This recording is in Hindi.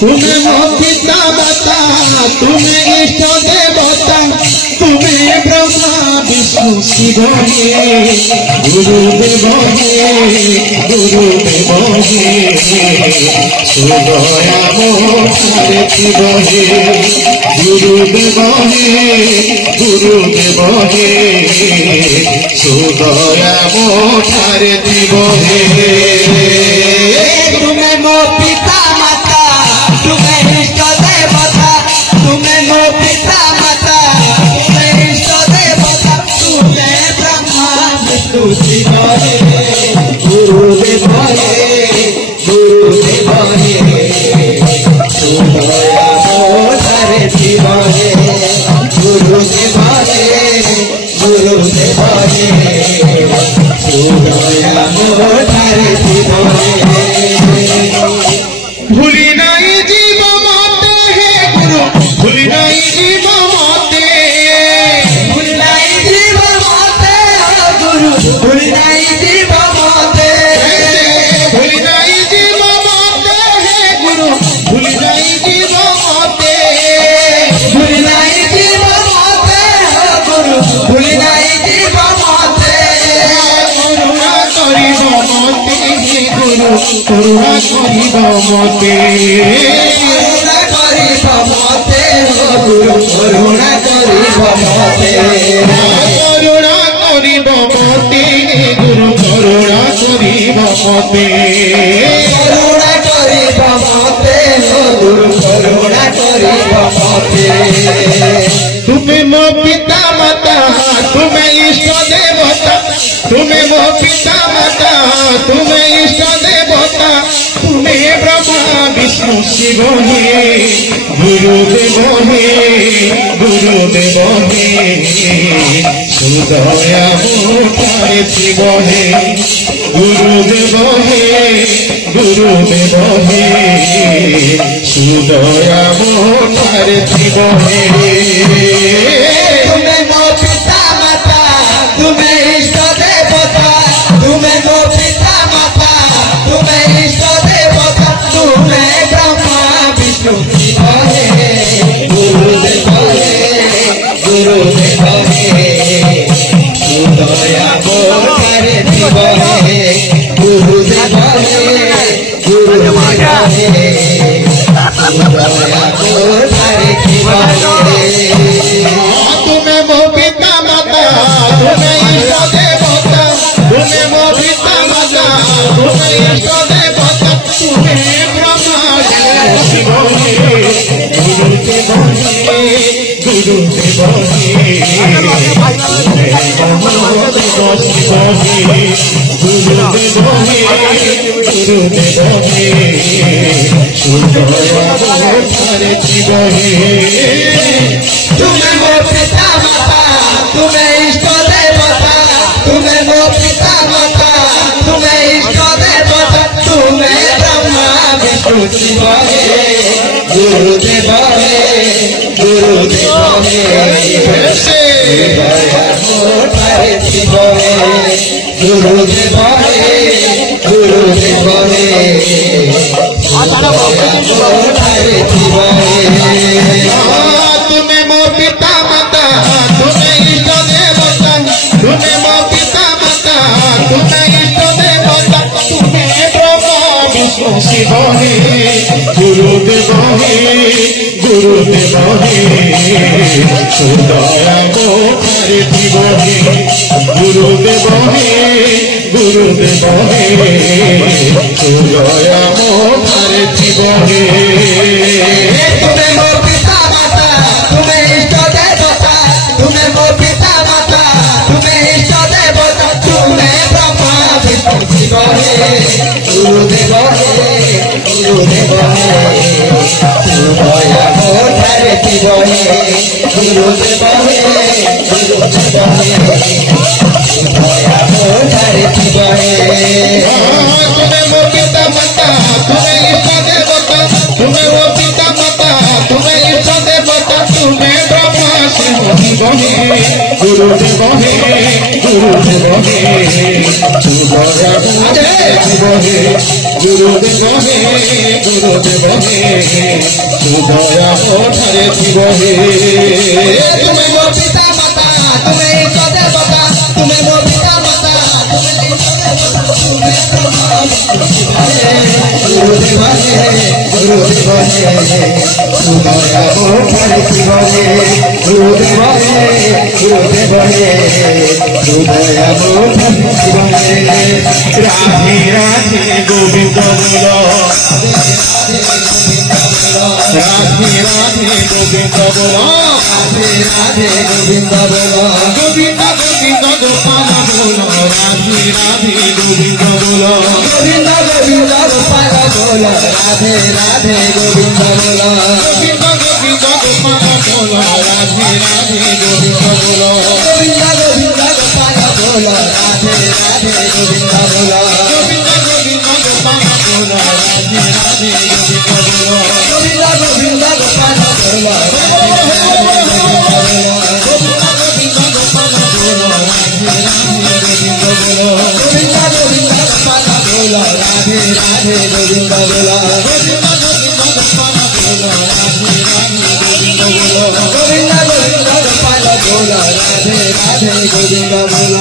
तुम्हें मो पिता माता तुम्हें इष्ट देवता तुम्हें ब्रह्मा विष्णु शिव हे गुरुदेव हे सुदया मोरे शिव हे गुरुदेव हे सुदया मोरे शिव हे तुम्हें मो पिता माता तुम्हें इष्ट देवता तुम्हें मो पिता माता तुम्हें इष्ट देवता तुम्हें ब्रह्मा विष्णु शिव हे गुरुदेव हे सुदया मोरे शिव हे गुरुदेव हे सुदया मोरे शिव हे भूली नहीं जीव माते हे गुरु भूली नहीं जीव माते भूली नहीं जीव माते गुरु भूली नहीं जीव माते भूली नहीं जीव माते हे गुरु भूली नहीं जीव माते भूली नहीं जीव माते गुरु भूली नहीं जीव माते करुणा करिब मते हे गुरु करुणा करिब मते करुणा करिब मते गुरु करुणा करिब मते करुणा करिब मते हे गुरु करुणा करिब मते करुणा करिब मते गुरु करुणा करिब मते तुम्हें मो पिता माता तुम्हें इष्ट देवता तुम्हें मो पिता माता तुम्हें इष्ट देवता तुम्हें ब्रह्मा विष्णु शिव हे गुरुदेव हे सुदया मोरे शिव हे गुरुदेव हे सुदया मोरे शिव हे तुम्हें मो पिता माता तुम्हें इष्ट देवता तुम्हें मो पिता माता तुम्हें इष्ट देवता तुम्हें ब्रह्मा विष्णु शिव हे गुरुदेव हे सुदया मोरे शिव हे गुरुदेव हे सुदया मोरे शिव हे तुम्हें मो पिता माता तुम्हें इष्ट देवता तुम्हें मो पिता माता तुम्हें इष्ट देवता तुम्हें ब्रह्मा शिव हे गुरुदेव हे तुम्हें मो पिता माता तुम्हें इष्ट देवता तुम्हें मो पिता माता तुम्हें इष्ट देवता तुम्हें ब्रह्मा विष्णु शिव हे गुरुदेव हे सुदया मोरे शिव हे गुरुदेव हे सुदया मोरे शिव हे तुम्हें मो पिता माता तुम्हें इष्ट देवता तुम्हें मो पिता माता तुम्हें इष्ट देवता तुम्हें ब्रह्मा विष्णु शिव हे गुरुदेव हे सुदया मोरे शिव हे गुरुदेव हे सुदया मोरे शिव हे तुम्हें मो पिता माता तुम्हें इष्ट देवता तुम्हें मो पिता माता तुम्हें इष्ट देवता तुम्हें ब्रह्मा विष्णु शिव हे गुरुदेव हे सुदया मोरे शिव हे गुरुदेव हे सुदया मोरे शिव हे तुम्हें वो पिता माता तुम्हें इष्ट देवता तुम्हें वो पिता माता तुम्हें इष्ट देवता तुम्हें ब्रह्मा शिव हे गुरुदेव हे গুরুদেব হে দয়া শিব হে গুরুদেব হে গুরুদেব হে দয়া ঠারে শিব হে তুমি মো পিতা মাতা তুমি ইষ্ট দেবতা তুমি মো পিতা মাতা গুরুদেব হে গুরুদেব হে দয়া ঠারে শিব হে গুরুদেব হে গুরুদেব হে দয়া ঠারে শিব হে রাধে রাধে গোবিন্দ বল রাধে রাধে গোবিন্দ বল রাধে রাধে গোবিন্দ বল গোবিন্দ গোবিন্দ গোপাল বল রাধে রাধে গোবিন্দ বল গোবিন্দ গোবিন্দ গোপাল বল রাধে রাধে গোবিন্দ বল গোবিন্দ গোবিন্দ গোপাল বল রাধে রাধে গোবিন্দ বল গোবিন্দ গোবিন্দ গোপাল বল রাধে রাধে গোবিন্দ বল গোবিন্দ গোবিন্দ গোপাল বল রাধে রাধে গোবিন্দ বল গোবিন্দ গোবিন্দ গোপাল বল রাধে রাধে গোবিন্দ বল গোবিন্দ গোবিন্দ গোপাল বল রাধে রাধে গোবিন্দ বল গোবিন্দ গোবিন্দ গোপাল বল রাধে রাধে গোবিন্দ বল গোবিন্দ গোবিন্দ গোপাল বল রাধে রাধে গোবিন্দ বল